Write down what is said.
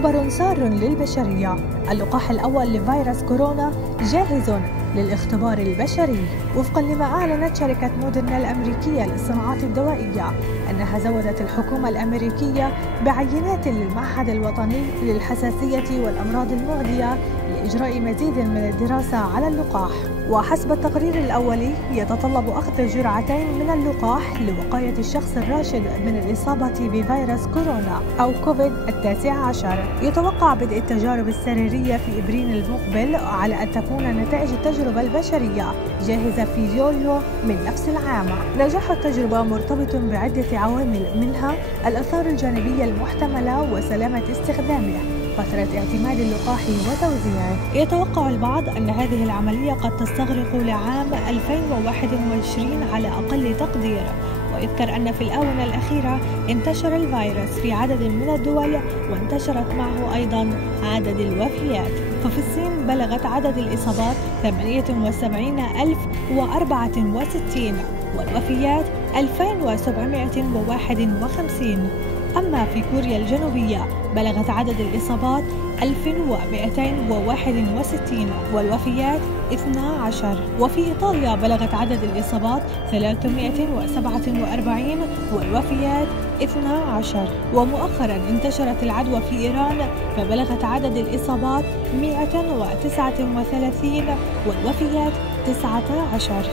خبر سار للبشرية: اللقاح الأول لفيروس كورونا جاهز للاختبار البشري. وفقا لما أعلنت شركة مودرنا الأمريكية للصناعات الدوائية أنها زودت الحكومة الأمريكية بعينات للمعهد الوطني للحساسية والأمراض المعدية لإجراء مزيد من الدراسة على اللقاح. وحسب التقرير الأولي يتطلب أخذ جرعتين من اللقاح لوقاية الشخص الراشد من الإصابة بفيروس كورونا أو كوفيد 19. يتوقع بدء التجارب السريرية في إبريل المقبل، على أن تكون نتائج التجربة البشرية جاهزة في يوليو من نفس العام. نجاح التجربة مرتبط بعدة عوامل، منها الآثار الجانبية المحتملة وسلامة استخدامه، فترة اعتماد اللقاح وتوزيعه. يتوقع البعض أن هذه العملية قد تستغرق لعام 2021 على أقل تقدير. ويذكر أن في الآونة الأخيرة انتشر الفيروس في عدد من الدول، وانتشرت معه أيضا عدد الوفيات. ففي الصين بلغت عدد الإصابات 78,064 والوفيات 2,751. أما في كوريا الجنوبية بلغت عدد الإصابات 1261 والوفيات 12. وفي إيطاليا بلغت عدد الإصابات 347 والوفيات 12. ومؤخرا انتشرت العدوى في إيران، فبلغت عدد الإصابات 139 والوفيات 19.